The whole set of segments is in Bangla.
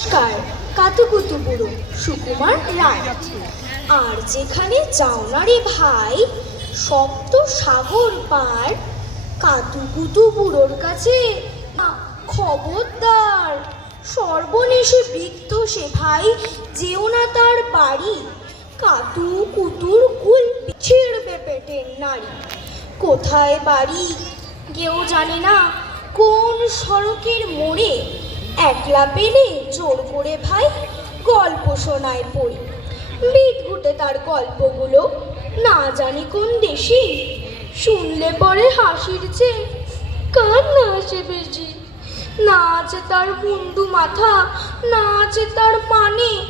নমস্কার, কাতুকুতু সুকুমার রায়। আর যেখানে যাও না রে ভাই সপ্ত সাগর পার, কাতুকুতু বুড়োর কাছে খবরদার, সর্বনেশে বৃদ্ধ সে ভাই যেও না তার বাড়ি কাতু কুতুর কুল ছিঁড়বে পেটের নারী। কোথায় বাড়ি, কেউ জানে না কোন সড়কের মোড়ে একলা পেলে জোর করে ভাই, গল্প শোনায় পড়ি। বিদঘুটে তার গল্পগুলো, না জানি কোন দেশি। শুনলে পরে হাসির চেয়ে কার না আসে বেশি। না আছে তার মুন্ডু মাথা, না আছে তার পানে।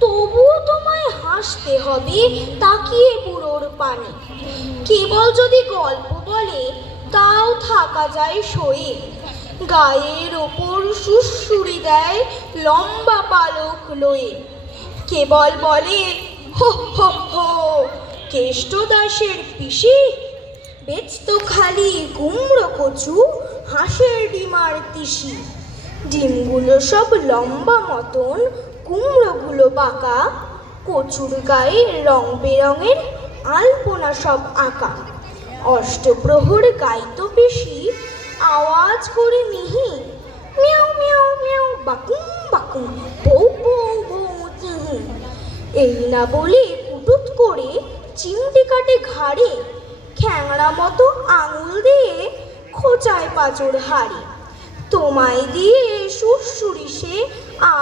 তবুও তোমায় হাসতে হবে তাকিয়ে বুড়োর পানে। কেবল যদি গল্প বলে, তাও থাকা যায় সয়ে। গায়ের ওপর সুসুরি দেয় লম্বা পালক লয়ে কেবল বলে, হো হো হো, কেষ্ট দাসের পিসি বেচত খালি কুমড়ো কচু, হাঁসের ডিমার তিসি। ডিমগুলো সব লম্বা মতন, কুমড়োগুলো বাঁকা কচুর গায়ে রং বেরঙের, আলপনা সব আঁকা। অষ্টপ্রহর গাইতো বেশি আওয়াজ করে মিহি, মিয়াও মিয়াও মিয়াও, বাকুম বাকুম, বউ বউ বউ তিহি এই না বলে পুটুত করে চিমটি কাটে ঘাড়ে, খ্যাংড়া মতো আঙুল দিয়ে খোঁচায় পাঁচর হাড়ে। তোমায় দিয়ে সুরসুরি সে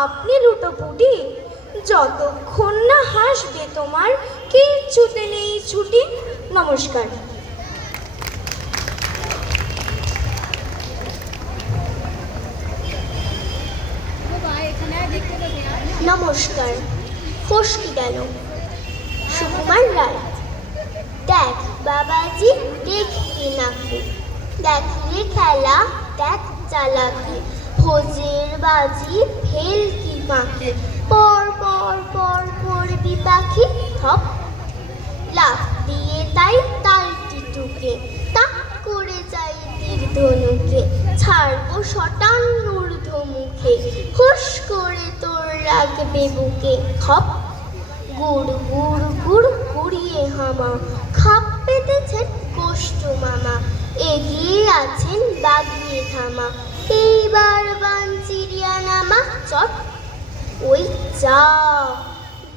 আপনি লুটোপুটি, যতক্ষণ না হাসবে তোমার কিচ্ছুতে নেই ছুটি। নমস্কার। নমস্কার। ফসকি গেল। সুকুমার রায়, দেখ বাবাজি, দেখি নাকি। দেখলে খেলা, দেখ চালাকি। ভোজের বাজি ফেল কি মাখি পর পর পর পড়বি পাখি থপ লাফ দিয়ে তাই তাল টিটুকে তাক করে যাই তীর ধনুকে। ছাড়বো শটান ঊর্ধ্ব মুখে। হুস করে তোর রাখবে বুকে খপ। গুড় গুড় গুড় গুড়িয়ে হামা। খাপ পেতেছেন কষ্ট মামা। এগিয়ে আছেন বাগিয়ে থামা। এইবার বান চিড়িয়া নামা চট। ওই যা।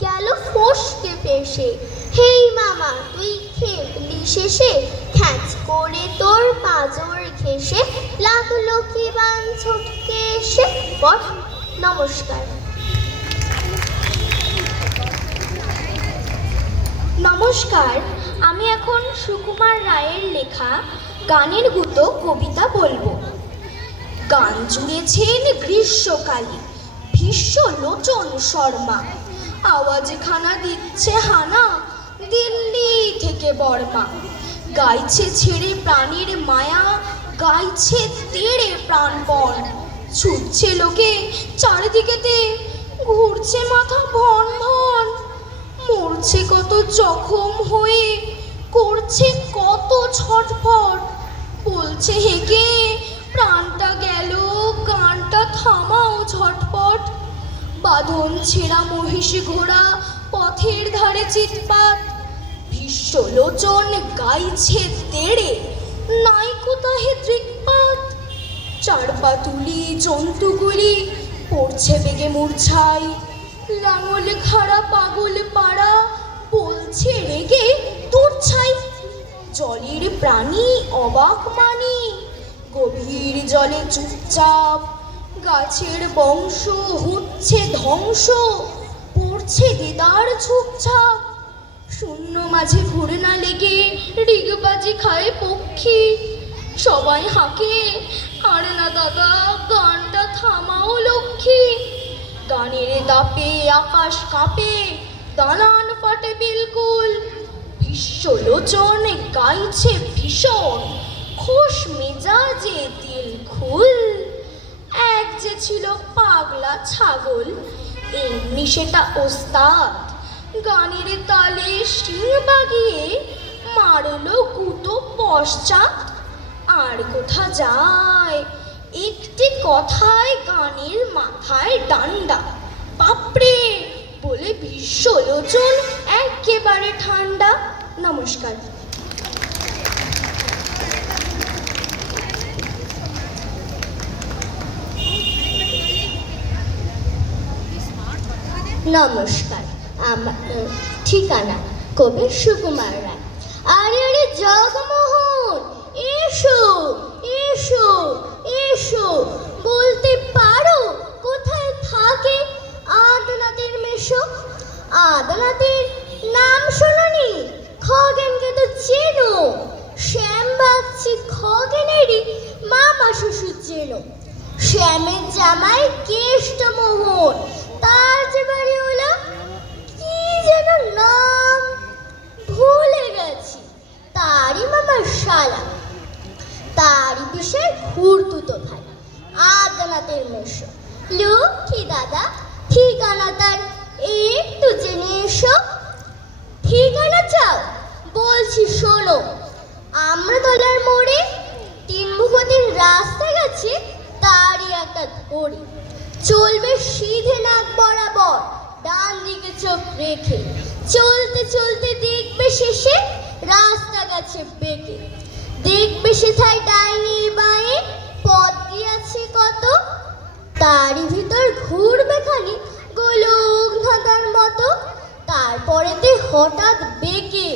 গেল ফসকে ফেসে। হেই মামা, তুই খেপলি শেষে। খ্যাঁচ করে তোর পাঁজর ঘেসে লাগল কি বান ছটকে এসে বট নমস্কার। নমস্কার, আমি এখন সুকুমার রায়ের লেখা গানের গুতো কবিতা বলব। গান জুড়েছেন গ্রীষ্মকালে ভীষ্ম লোচন শর্মা। আওয়াজখানা দিচ্ছে হানা, দিল্লি থেকে বর্মা। গাইছে ছেড়ে প্রাণের মায়া, গাইছে তেড়ে প্রাণপণ। ছুটছে লোকে, চারিদিকেতে ঘুরছে মাথা ভন ভন। মরছে কত জখম হয়ে, করছে কত ছটফট। বলছে হেগে প্রাণটা গেল গানটা থামাও ঝটপট। বাঁধন ছেঁড়া মহিষী ঘোড়া, পথের ধারে চিৎপাত। বিশ্বলোচন গাইছে তেড়ে, নাই কোথাহে দৃকপাত চার পাতুলি জন্তুগুলি পড়ছে বেগে মূর্ছায়। লাঙল খাড়া পাগল পাড়া বলছে রেগে তোর ছাই জলের প্রাণী অবাক মানি গভীর জলে চুপচাপ গাছের বংশ হচ্ছে ধ্বংস, পড়ছে দিদার ঝুপঝাপ। শূন্য মাঝে ঘুরে না লেগে রিগবাজি খায় পক্ষী। সবাই হাঁকে আর না দাদা গানটা থামাও লক্ষ্মী। গানের দাপে আকাশ কাঁপে, দালান ফাটে বিলকুল। বিশ্বলোচন গাইছে ভীষণ, খোশ মেজাজে দিল খুল। এক যে ছিল পাগলা ছাগল, এমনি সেটা ওস্তাদ। গানের তালে শিং বাগিয়ে মারলো গুতো পশ্চাৎ আর কোথা যায়? একটি কথায় গানের মাথায় ডান্ডা। বাপরে, বলে বিশ্বলোচন একেবারে ঠান্ডা। নমস্কার। নমস্কার। আমার ঠিকানা কবি সুকুমার রায়। আরে আরে জগমোহন এসো এসো এসো বলতে পারো কোথায় থাকে আদনাতের মেশো আদনাতের নাম শোনি খগেনকে তো চেনো। শ্যাম ভাবছি খগেনেরই মামা শ্বশুর চেনো। শ্যামের জামাই কেষ্ট মোহন তার যে বাড়ি হলো কি যেন নাম? ভুলে গেছি। তারই মামার শালা। তারই বিষয় ঘুরতুতো ভাই আদনাতের মেশো লক্ষ্মী দাদা, ঠিকানা তার একটু জেনে এসো। ঠিকানা চাও? বলছি, শোনো, আমরা তলার মোড়ে তিন মুখতির রাস্তা গেছে, তারই একটা ধরে। চলবে সিধে নাক বরাবর, ডান দিকে চোখ রেখে। চলতে চলতে হঠাৎ বেঁকে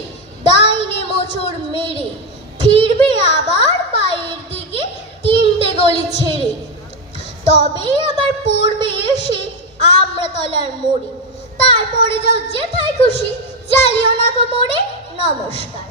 ডাইনে মোচড় মেরে ফিরবে আবার পায়ের দিকে তিনটে গলি ছেড়ে। তবেই আবার পড়বে এসে আমরা তলার মোড়ে। তারপরে যাও যেথায় খুশি, জ্বালিও না গো মোড়ে, নমস্কার।